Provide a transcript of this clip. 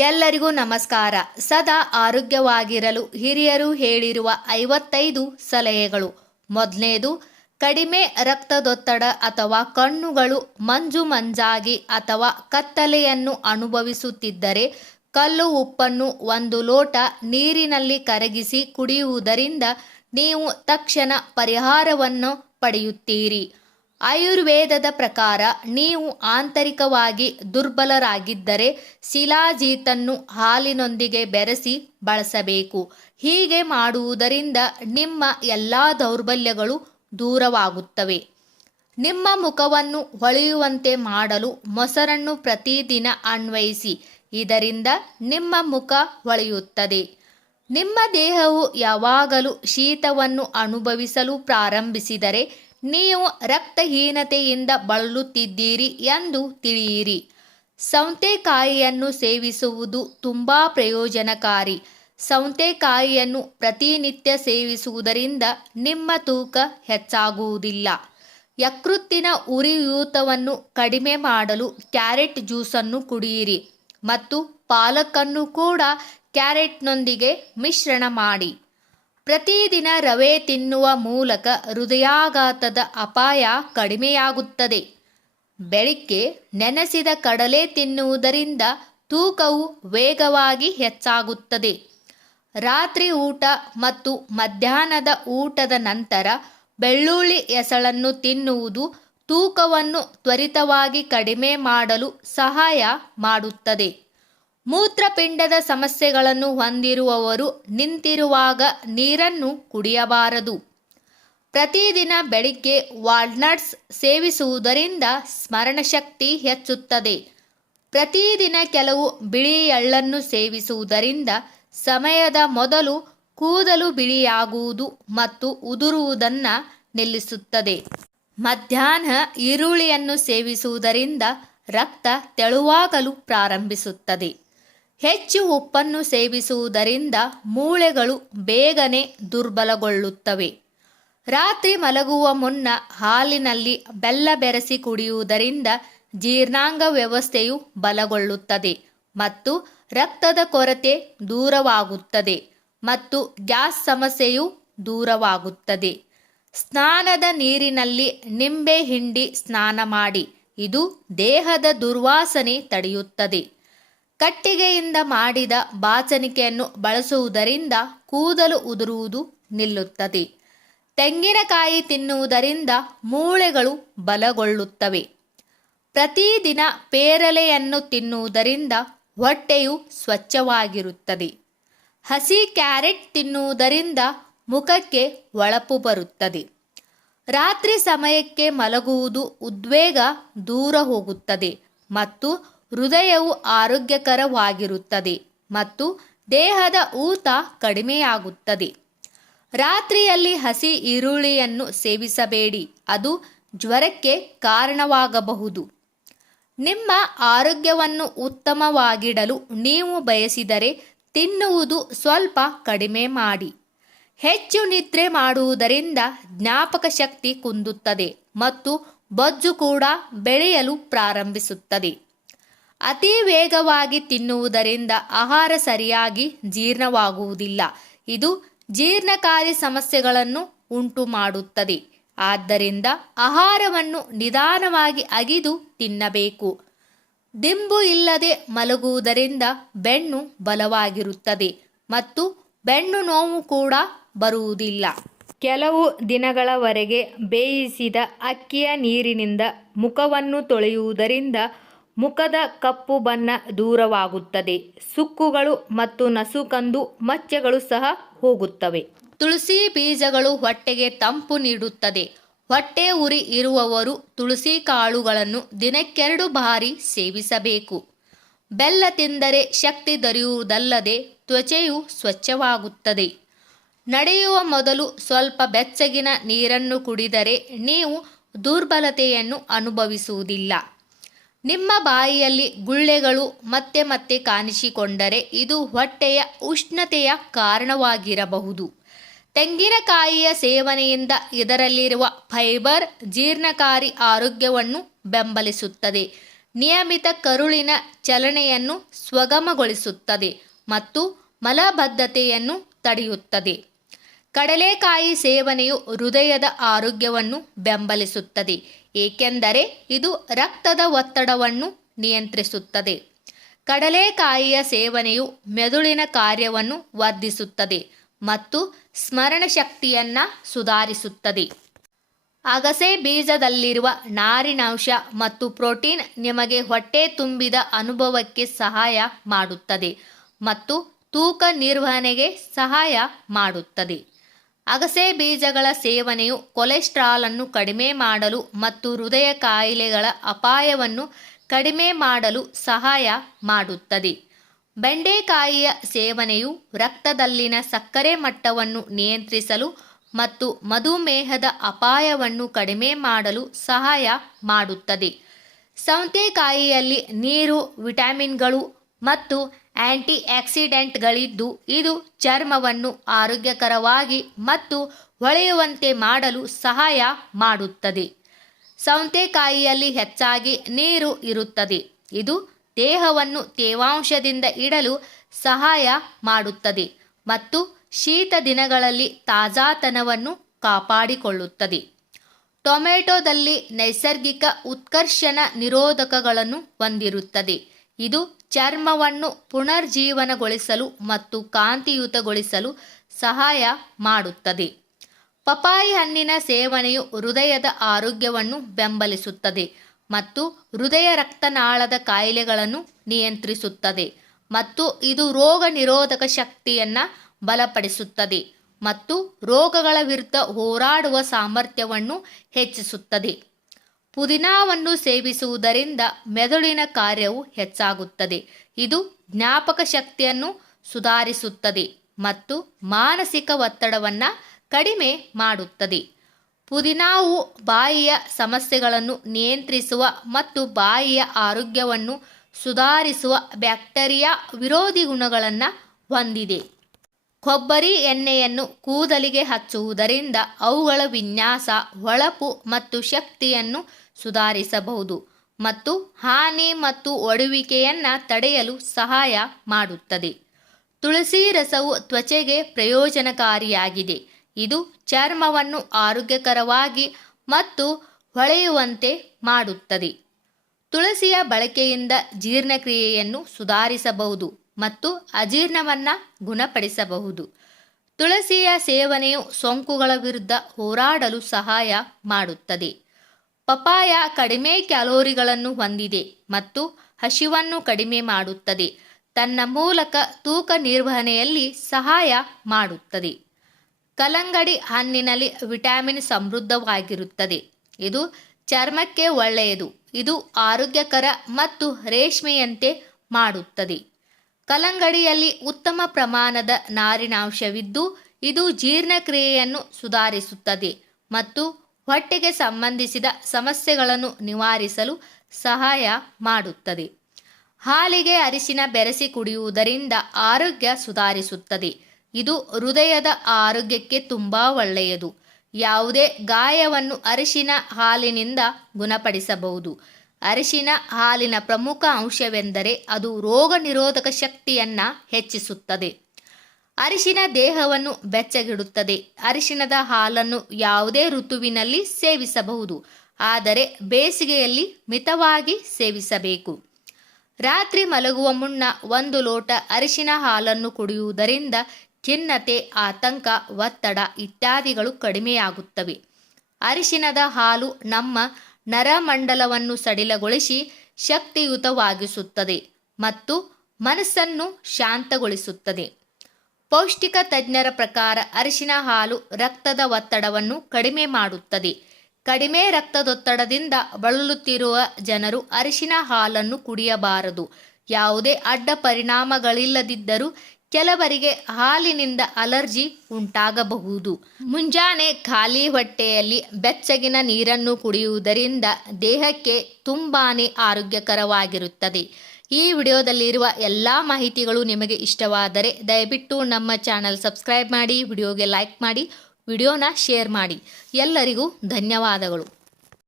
ಎಲ್ಲರಿಗೂ ನಮಸ್ಕಾರ. ಸದಾ ಆರೋಗ್ಯವಾಗಿರಲು ಹಿರಿಯರು ಹೇಳಿರುವ 55 ಸಲಹೆಗಳು. ಮೊದಲನೇದು, ಕಡಿಮೆ ರಕ್ತದೊತ್ತಡ ಅಥವಾ ಕಣ್ಣುಗಳು ಮಂಜಾಗಿ ಅಥವಾ ಕತ್ತಲೆಯನ್ನು ಅನುಭವಿಸುತ್ತಿದ್ದರೆ ಕಲ್ಲು ಉಪ್ಪನ್ನು 1 ಲೋಟ ನೀರಿನಲ್ಲಿ ಕರಗಿಸಿ ಕುಡಿಯುವುದರಿಂದ ನೀವು ತಕ್ಷಣ ಪರಿಹಾರವನ್ನು ಪಡೆಯುತ್ತೀರಿ. ಆಯುರ್ವೇದದ ಪ್ರಕಾರ ನೀವು ಆಂತರಿಕವಾಗಿ ದುರ್ಬಲರಾಗಿದ್ದರೆ ಶಿಲಾಜೀತನ್ನು ಹಾಲಿನೊಂದಿಗೆ ಬೆರೆಸಿ ಬಳಸಬೇಕು. ಹೀಗೆ ಮಾಡುವುದರಿಂದ ನಿಮ್ಮ ಎಲ್ಲ ದೌರ್ಬಲ್ಯಗಳು ದೂರವಾಗುತ್ತವೆ. ನಿಮ್ಮ ಮುಖವನ್ನು ಹೊಳೆಯುವಂತೆ ಮಾಡಲು ಮೊಸರನ್ನು ಪ್ರತಿದಿನ ಅನ್ವಯಿಸಿ. ಇದರಿಂದ ನಿಮ್ಮ ಮುಖ ಹೊಳೆಯುತ್ತದೆ. ನಿಮ್ಮ ದೇಹವು ಯಾವಾಗಲೂ ಶೀತವನ್ನು ಅನುಭವಿಸಲು ಪ್ರಾರಂಭಿಸಿದರೆ ನೀವು ರಕ್ತಹೀನತೆಯಿಂದ ಬಳಲುತ್ತಿದ್ದೀರಿ ಎಂದು ತಿಳಿಯಿರಿ. ಸೌತೆಕಾಯಿಯನ್ನು ಸೇವಿಸುವುದು ತುಂಬ ಪ್ರಯೋಜನಕಾರಿ. ಸೌತೆಕಾಯಿಯನ್ನು ಪ್ರತಿನಿತ್ಯ ಸೇವಿಸುವುದರಿಂದ ನಿಮ್ಮ ತೂಕ ಹೆಚ್ಚಾಗುವುದಿಲ್ಲ. ಯಕೃತ್ತಿನ ಉರಿಯೂತವನ್ನು ಕಡಿಮೆ ಮಾಡಲು ಕ್ಯಾರೆಟ್ ಜ್ಯೂಸನ್ನು ಕುಡಿಯಿರಿ ಮತ್ತು ಪಾಲಕನ್ನು ಕೂಡ ಕ್ಯಾರೆಟ್ನೊಂದಿಗೆ ಮಿಶ್ರಣ ಮಾಡಿ. ಪ್ರತಿದಿನ ರವೆ ತಿನ್ನುವ ಮೂಲಕ ಹೃದಯಾಘಾತದ ಅಪಾಯ ಕಡಿಮೆಯಾಗುತ್ತದೆ. ಬೆಳಿಗ್ಗೆ ನೆನೆಸಿದ ಕಡಲೆ ತಿನ್ನುವುದರಿಂದ ತೂಕವು ವೇಗವಾಗಿ ಹೆಚ್ಚಾಗುತ್ತದೆ. ರಾತ್ರಿ ಊಟ ಮತ್ತು ಮಧ್ಯಾಹ್ನದ ಊಟದ ನಂತರ ಬೆಳ್ಳುಳ್ಳಿ ಎಸಳನ್ನು ತಿನ್ನುವುದು ತೂಕವನ್ನು ತ್ವರಿತವಾಗಿ ಕಡಿಮೆ ಮಾಡಲು ಸಹಾಯ ಮಾಡುತ್ತದೆ. ಮೂತ್ರಪಿಂಡದ ಸಮಸ್ಯೆಗಳನ್ನು ಹೊಂದಿರುವವರು ನಿಂತಿರುವಾಗ ನೀರನ್ನು ಕುಡಿಯಬಾರದು. ಪ್ರತಿದಿನ ಬೆಳಿಗ್ಗೆ ವಾಲ್ನಟ್ಸ್ ಸೇವಿಸುವುದರಿಂದ ಸ್ಮರಣಶಕ್ತಿ ಹೆಚ್ಚುತ್ತದೆ. ಪ್ರತಿದಿನ ಕೆಲವು ಬಿಳಿ ಎಳ್ಳನ್ನು ಸೇವಿಸುವುದರಿಂದ ಸಮಯದ ಮೊದಲು ಕೂದಲು ಬಿಳಿಯಾಗುವುದು ಮತ್ತು ಉದುರುವುದನ್ನು ನಿಲ್ಲಿಸುತ್ತದೆ. ಮಧ್ಯಾಹ್ನ ಈರುಳ್ಳಿಯನ್ನು ಸೇವಿಸುವುದರಿಂದ ರಕ್ತ ತೆಳುವಾಗಲು ಪ್ರಾರಂಭಿಸುತ್ತದೆ. ಹೆಚ್ಚು ಉಪ್ಪನ್ನು ಸೇವಿಸುವುದರಿಂದ ಮೂಳೆಗಳು ಬೇಗನೆ ದುರ್ಬಲಗೊಳ್ಳುತ್ತವೆ. ರಾತ್ರಿ ಮಲಗುವ ಮುನ್ನ ಹಾಲಿನಲ್ಲಿ ಬೆಲ್ಲ ಬೆರೆಸಿ ಕುಡಿಯುವುದರಿಂದ ಜೀರ್ಣಾಂಗ ವ್ಯವಸ್ಥೆಯು ಬಲಗೊಳ್ಳುತ್ತದೆ ಮತ್ತು ರಕ್ತದ ಕೊರತೆ ದೂರವಾಗುತ್ತದೆ ಮತ್ತು ಗ್ಯಾಸ್ ಸಮಸ್ಯೆಯು ದೂರವಾಗುತ್ತದೆ. ಸ್ನಾನದ ನೀರಿನಲ್ಲಿ ನಿಂಬೆ ಹಿಂಡಿ ಸ್ನಾನ ಮಾಡಿ. ಇದು ದೇಹದ ದುರ್ವಾಸನೆ ತಡೆಯುತ್ತದೆ. ಕಟ್ಟಿಗೆಯಿಂದ ಮಾಡಿದ ಬಾಚಣಿಕೆಯನ್ನು ಬಳಸುವುದರಿಂದ ಕೂದಲು ಉದುರುವುದು ನಿಲ್ಲುತ್ತದೆ. ತೆಂಗಿನಕಾಯಿ ತಿನ್ನುವುದರಿಂದ ಮೂಳೆಗಳು ಬಲಗೊಳ್ಳುತ್ತವೆ. ಪ್ರತಿದಿನ ಪೇರಲೆಯನ್ನು ತಿನ್ನುವುದರಿಂದ ಹೊಟ್ಟೆಯು ಸ್ವಚ್ಛವಾಗಿರುತ್ತದೆ. ಹಸಿ ಕ್ಯಾರೆಟ್ ತಿನ್ನುವುದರಿಂದ ಮುಖಕ್ಕೆ ಹೊಳಪು ಬರುತ್ತದೆ. ರಾತ್ರಿ ಸಮಯಕ್ಕೆ ಮಲಗುವುದು ಉದ್ವೇಗ ದೂರ ಹೋಗುತ್ತದೆ ಮತ್ತು ಹೃದಯವು ಆರೋಗ್ಯಕರವಾಗಿರುತ್ತದೆ ಮತ್ತು ದೇಹದ ಊತ ಕಡಿಮೆಯಾಗುತ್ತದೆ. ರಾತ್ರಿಯಲ್ಲಿ ಹಸಿ ಈರುಳ್ಳಿಯನ್ನು ಸೇವಿಸಬೇಡಿ, ಅದು ಜ್ವರಕ್ಕೆ ಕಾರಣವಾಗಬಹುದು. ನಿಮ್ಮ ಆರೋಗ್ಯವನ್ನು ಉತ್ತಮವಾಗಿಡಲು ನೀವು ಬಯಸಿದರೆ ತಿನ್ನುವುದು ಸ್ವಲ್ಪ ಕಡಿಮೆ ಮಾಡಿ. ಹೆಚ್ಚು ನಿದ್ರೆ ಮಾಡುವುದರಿಂದ ಜ್ಞಾಪಕ ಶಕ್ತಿ ಕುಂದುತ್ತದೆ ಮತ್ತು ಬೊಜ್ಜು ಕೂಡ ಬೆಳೆಯಲು ಪ್ರಾರಂಭಿಸುತ್ತದೆ. ಅತಿ ವೇಗವಾಗಿ ತಿನ್ನುವುದರಿಂದ ಆಹಾರ ಸರಿಯಾಗಿ ಜೀರ್ಣವಾಗುವುದಿಲ್ಲ. ಇದು ಜೀರ್ಣಕಾರಿ ಸಮಸ್ಯೆಗಳನ್ನು ಉಂಟು ಮಾಡುತ್ತದೆ. ಆದ್ದರಿಂದ ಆಹಾರವನ್ನು ನಿಧಾನವಾಗಿ ಅಗಿದು ತಿನ್ನಬೇಕು. ದಿಂಬು ಇಲ್ಲದೆ ಮಲಗುವುದರಿಂದ ಬೆನ್ನು ಬಲವಾಗಿರುತ್ತದೆ ಮತ್ತು ಬೆನ್ನು ನೋವು ಕೂಡ ಬರುವುದಿಲ್ಲ. ಕೆಲವು ದಿನಗಳವರೆಗೆ ಬೇಯಿಸಿದ ಅಕ್ಕಿಯ ನೀರಿನಿಂದ ಮುಖವನ್ನು ತೊಳೆಯುವುದರಿಂದ ಮುಖದ ಕಪ್ಪು ಬಣ್ಣ ದೂರವಾಗುತ್ತದೆ. ಸುಕ್ಕುಗಳು ಮತ್ತು ನಸುಕಂದು ಮಚ್ಚೆಗಳು ಸಹ ಹೋಗುತ್ತವೆ. ತುಳಸಿ ಬೀಜಗಳು ಹೊಟ್ಟೆಗೆ ತಂಪು ನೀಡುತ್ತದೆ. ಹೊಟ್ಟೆ ಉರಿ ಇರುವವರು ತುಳಸಿ ಕಾಳುಗಳನ್ನು ದಿನಕ್ಕೆ 2 ಬಾರಿ ಸೇವಿಸಬೇಕು. ಬೆಲ್ಲ ತಿಂದರೆ ಶಕ್ತಿ ದೊರೆಯುವುದಲ್ಲದೆ ತ್ವಚೆಯು ಸ್ವಚ್ಛವಾಗುತ್ತದೆ. ನಡೆಯುವ ಮೊದಲು ಸ್ವಲ್ಪ ಬೆಚ್ಚಗಿನ ನೀರನ್ನು ಕುಡಿದರೆ ನೀವು ದುರ್ಬಲತೆಯನ್ನು ಅನುಭವಿಸುವುದಿಲ್ಲ. ನಿಮ್ಮ ಬಾಯಿಯಲ್ಲಿ ಗುಳ್ಳೆಗಳು ಮತ್ತೆ ಮತ್ತೆ ಕಾಣಿಸಿಕೊಂಡರೆ ಇದು ಹೊಟ್ಟೆಯ ಉಷ್ಣತೆಯ ಕಾರಣವಾಗಿರಬಹುದು. ತೆಂಗಿನಕಾಯಿಯ ಸೇವನೆಯಿಂದ ಇದರಲ್ಲಿರುವ ಫೈಬರ್ ಜೀರ್ಣಕಾರಿ ಆರೋಗ್ಯವನ್ನು ಬೆಂಬಲಿಸುತ್ತದೆ. ನಿಯಮಿತ ಕರುಳಿನ ಚಲನೆಯನ್ನು ಸುಗಮಗೊಳಿಸುತ್ತದೆ ಮತ್ತು ಮಲಬದ್ಧತೆಯನ್ನು ತಡೆಯುತ್ತದೆ. ಕಡಲೆಕಾಯಿ ಸೇವನೆಯು ಹೃದಯದ ಆರೋಗ್ಯವನ್ನು ಬೆಂಬಲಿಸುತ್ತದೆ, ಏಕೆಂದರೆ ಇದು ರಕ್ತದ ಒತ್ತಡವನ್ನು ನಿಯಂತ್ರಿಸುತ್ತದೆ. ಕಡಲೆಕಾಯಿಯ ಸೇವನೆಯು ಮೆದುಳಿನ ಕಾರ್ಯವನ್ನು ವರ್ಧಿಸುತ್ತದೆ ಮತ್ತು ಸ್ಮರಣ ಶಕ್ತಿಯನ್ನು ಸುಧಾರಿಸುತ್ತದೆ. ಅಗಸೆ ಬೀಜದಲ್ಲಿರುವ ನಾರಿನಾಂಶ ಮತ್ತು ಪ್ರೋಟೀನ್ ನಿಮಗೆ ಹೊಟ್ಟೆ ತುಂಬಿದ ಅನುಭವಕ್ಕೆ ಸಹಾಯ ಮಾಡುತ್ತದೆ ಮತ್ತು ತೂಕ ನಿರ್ವಹಣೆಗೆ ಸಹಾಯ ಮಾಡುತ್ತದೆ. ಅಗಸೆ ಬೀಜಗಳ ಸೇವನೆಯು ಕೊಲೆಸ್ಟ್ರಾಲ್ ಅನ್ನು ಕಡಿಮೆ ಮಾಡಲು ಮತ್ತು ಹೃದಯ ಕಾಯಿಲೆಗಳ ಅಪಾಯವನ್ನು ಕಡಿಮೆ ಮಾಡಲು ಸಹಾಯ ಮಾಡುತ್ತದೆ. ಬೆಂಡೆಕಾಯಿಯ ಸೇವನೆಯು ರಕ್ತದಲ್ಲಿನ ಸಕ್ಕರೆ ಮಟ್ಟವನ್ನು ನಿಯಂತ್ರಿಸಲು ಮತ್ತು ಮಧುಮೇಹದ ಅಪಾಯವನ್ನು ಕಡಿಮೆ ಮಾಡಲು ಸಹಾಯ ಮಾಡುತ್ತದೆ. ಸೌತೆಕಾಯಿಯಲ್ಲಿ ನೀರು, ವಿಟಮಿನ್ಗಳು ಮತ್ತು ಆಂಟಿ ಆಕ್ಸಿಡೆಂಟ್ಗಳಿದ್ದು ಇದು ಚರ್ಮವನ್ನು ಆರೋಗ್ಯಕರವಾಗಿ ಮತ್ತು ಹೊಳೆಯುವಂತೆ ಮಾಡಲು ಸಹಾಯ ಮಾಡುತ್ತದೆ. ಸೌತೆಕಾಯಿಯಲ್ಲಿ ಹೆಚ್ಚಾಗಿ ನೀರು ಇರುತ್ತದೆ, ಇದು ದೇಹವನ್ನು ತೇವಾಂಶದಿಂದ ಇಡಲು ಸಹಾಯ ಮಾಡುತ್ತದೆ ಮತ್ತು ಶೀತ ದಿನಗಳಲ್ಲಿ ತಾಜಾತನವನ್ನು ಕಾಪಾಡಿಕೊಳ್ಳುತ್ತದೆ. ಟೊಮೆಟೊದಲ್ಲಿ ನೈಸರ್ಗಿಕ ಉತ್ಕರ್ಷಣ ನಿರೋಧಕಗಳನ್ನು ಹೊಂದಿರುತ್ತದೆ, ಇದು ಚರ್ಮವನ್ನು ಪುನರ್ಜೀವನಗೊಳಿಸಲು ಮತ್ತು ಕಾಂತಿಯುತಗೊಳಿಸಲು ಸಹಾಯ ಮಾಡುತ್ತದೆ. ಪಪಾಯಿ ಹಣ್ಣಿನ ಸೇವನೆಯು ಹೃದಯದ ಆರೋಗ್ಯವನ್ನು ಬೆಂಬಲಿಸುತ್ತದೆ ಮತ್ತು ಹೃದಯ ರಕ್ತನಾಳದ ಕಾಯಿಲೆಗಳನ್ನು ನಿಯಂತ್ರಿಸುತ್ತದೆ ಮತ್ತು ಇದು ರೋಗ ನಿರೋಧಕ ಶಕ್ತಿಯನ್ನು ಬಲಪಡಿಸುತ್ತದೆ ಮತ್ತು ರೋಗಗಳ ವಿರುದ್ಧ ಹೋರಾಡುವ ಸಾಮರ್ಥ್ಯವನ್ನು ಹೆಚ್ಚಿಸುತ್ತದೆ. ಪುದೀನಾವನ್ನು ಸೇವಿಸುವುದರಿಂದ ಮೆದುಳಿನ ಕಾರ್ಯವು ಹೆಚ್ಚಾಗುತ್ತದೆ, ಇದು ಜ್ಞಾಪಕ ಶಕ್ತಿಯನ್ನು ಸುಧಾರಿಸುತ್ತದೆ ಮತ್ತು ಮಾನಸಿಕ ಒತ್ತಡವನ್ನು ಕಡಿಮೆ ಮಾಡುತ್ತದೆ. ಪುದೀನಾವು ಬಾಯಿಯ ಸಮಸ್ಯೆಗಳನ್ನು ನಿಯಂತ್ರಿಸುವ ಮತ್ತು ಬಾಯಿಯ ಆರೋಗ್ಯವನ್ನು ಸುಧಾರಿಸುವ ಬ್ಯಾಕ್ಟೀರಿಯಾ ವಿರೋಧಿ ಗುಣಗಳನ್ನು ಹೊಂದಿದೆ. ಕೊಬ್ಬರಿ ಎಣ್ಣೆಯನ್ನು ಕೂದಲಿಗೆ ಹಚ್ಚುವುದರಿಂದ ಅವುಗಳ ವಿನ್ಯಾಸ, ಹೊಳಪು ಮತ್ತು ಶಕ್ತಿಯನ್ನು ಸುಧಾರಿಸಬಹುದು ಮತ್ತು ಹಾನಿ ಮತ್ತು ಒಡೆಯುವಿಕೆಯನ್ನು ತಡೆಯಲು ಸಹಾಯ ಮಾಡುತ್ತದೆ. ತುಳಸಿ ರಸವು ತ್ವಚೆಗೆ ಪ್ರಯೋಜನಕಾರಿಯಾಗಿದೆ, ಇದು ಚರ್ಮವನ್ನು ಆರೋಗ್ಯಕರವಾಗಿ ಮತ್ತು ಹೊಳೆಯುವಂತೆ ಮಾಡುತ್ತದೆ. ತುಳಸಿಯ ಬಳಕೆಯಿಂದ ಜೀರ್ಣಕ್ರಿಯೆಯನ್ನು ಸುಧಾರಿಸಬಹುದು ಮತ್ತು ಅಜೀರ್ಣವನ್ನು ಗುಣಪಡಿಸಬಹುದು. ತುಳಸಿಯ ಸೇವನೆಯು ಸೋಂಕುಗಳ ವಿರುದ್ಧ ಹೋರಾಡಲು ಸಹಾಯ ಮಾಡುತ್ತದೆ. ಪಪಾಯ ಕಡಿಮೆ ಕ್ಯಾಲೋರಿಗಳನ್ನು ಹೊಂದಿದೆ ಮತ್ತು ಹಸಿವನ್ನು ಕಡಿಮೆ ಮಾಡುತ್ತದೆ, ತನ್ನ ಮೂಲಕ ತೂಕ ನಿರ್ವಹಣೆಯಲ್ಲಿ ಸಹಾಯ ಮಾಡುತ್ತದೆ. ಕಲ್ಲಂಗಡಿ ಹಣ್ಣಿನಲ್ಲಿ ವಿಟಮಿನ್ ಸಮೃದ್ಧವಾಗಿರುತ್ತದೆ, ಇದು ಚರ್ಮಕ್ಕೆ ಒಳ್ಳೆಯದು, ಇದು ಆರೋಗ್ಯಕರ ಮತ್ತು ರೇಷ್ಮೆಯಂತೆ ಮಾಡುತ್ತದೆ. ಕಲ್ಲಂಗಡಿಯಲ್ಲಿ ಉತ್ತಮ ಪ್ರಮಾಣದ ನಾರಿನಾಂಶವಿದ್ದು ಇದು ಜೀರ್ಣಕ್ರಿಯೆಯನ್ನು ಸುಧಾರಿಸುತ್ತದೆ ಮತ್ತು ಹೊಟ್ಟೆಗೆ ಸಂಬಂಧಿಸಿದ ಸಮಸ್ಯೆಗಳನ್ನು ನಿವಾರಿಸಲು ಸಹಾಯ ಮಾಡುತ್ತದೆ. ಹಾಲಿಗೆ ಅರಿಶಿನ ಬೆರೆಸಿ ಕುಡಿಯುವುದರಿಂದ ಆರೋಗ್ಯ ಸುಧಾರಿಸುತ್ತದೆ, ಇದು ಹೃದಯದ ಆರೋಗ್ಯಕ್ಕೆ ತುಂಬ ಒಳ್ಳೆಯದು. ಯಾವುದೇ ಗಾಯವನ್ನು ಅರಿಶಿನ ಹಾಲಿನಿಂದ ಗುಣಪಡಿಸಬಹುದು. ಅರಿಶಿನ ಹಾಲಿನ ಪ್ರಮುಖ ಅಂಶವೆಂದರೆ ಅದು ರೋಗ ನಿರೋಧಕ ಶಕ್ತಿಯನ್ನು ಹೆಚ್ಚಿಸುತ್ತದೆ. ಅರಿಶಿನ ದೇಹವನ್ನು ಬೆಚ್ಚಗಿಡುತ್ತದೆ. ಅರಿಶಿನದ ಹಾಲನ್ನು ಯಾವುದೇ ಋತುವಿನಲ್ಲಿ ಸೇವಿಸಬಹುದು, ಆದರೆ ಬೇಸಿಗೆಯಲ್ಲಿ ಮಿತವಾಗಿ ಸೇವಿಸಬೇಕು. ರಾತ್ರಿ ಮಲಗುವ ಮುನ್ನ 1 ಲೋಟ ಅರಿಶಿನ ಹಾಲನ್ನು ಕುಡಿಯುವುದರಿಂದ ಖಿನ್ನತೆ, ಆತಂಕ, ಒತ್ತಡ ಇತ್ಯಾದಿಗಳು ಕಡಿಮೆಯಾಗುತ್ತವೆ. ಅರಿಶಿನದ ಹಾಲು ನಮ್ಮ ನರಮಂಡಲವನ್ನು ಸಡಿಲಗೊಳಿಸಿ ಶಕ್ತಿಯುತವಾಗಿಸುತ್ತದೆ ಮತ್ತು ಮನಸ್ಸನ್ನು ಶಾಂತಗೊಳಿಸುತ್ತದೆ. ಪೌಷ್ಟಿಕ ತಜ್ಞರ ಪ್ರಕಾರ ಅರಿಶಿನ ಹಾಲು ರಕ್ತದ ಒತ್ತಡವನ್ನು ಕಡಿಮೆ ಮಾಡುತ್ತದೆ. ಕಡಿಮೆ ರಕ್ತದೊತ್ತಡದಿಂದ ಬಳಲುತ್ತಿರುವ ಜನರು ಅರಿಶಿನ ಹಾಲನ್ನು ಕುಡಿಯಬಾರದು. ಯಾವುದೇ ಅಡ್ಡ ಪರಿಣಾಮಗಳಿಲ್ಲದಿದ್ದರೂ ಕೆಲವರಿಗೆ ಹಾಲಿನಿಂದ ಅಲರ್ಜಿ ಉಂಟಾಗಬಹುದು. ಮುಂಜಾನೆ ಖಾಲಿ ಹೊಟ್ಟೆಯಲ್ಲಿ ಬೆಚ್ಚಗಿನ ನೀರನ್ನು ಕುಡಿಯುವುದರಿಂದ ದೇಹಕ್ಕೆ ತುಂಬಾನೇ ಆರೋಗ್ಯಕರವಾಗಿರುತ್ತದೆ. ಈ ವಿಡಿಯೋದಲ್ಲಿರುವ ಎಲ್ಲ ಮಾಹಿತಿಗಳು ನಿಮಗೆ ಇಷ್ಟವಾದರೆ ದಯವಿಟ್ಟು ನಮ್ಮ ಚಾನಲ್ ಸಬ್ಸ್ಕ್ರೈಬ್ ಮಾಡಿ, ವಿಡಿಯೋಗೆ ಲೈಕ್ ಮಾಡಿ, ವಿಡಿಯೋನ ಶೇರ್ ಮಾಡಿ. ಎಲ್ಲರಿಗೂ ಧನ್ಯವಾದಗಳು.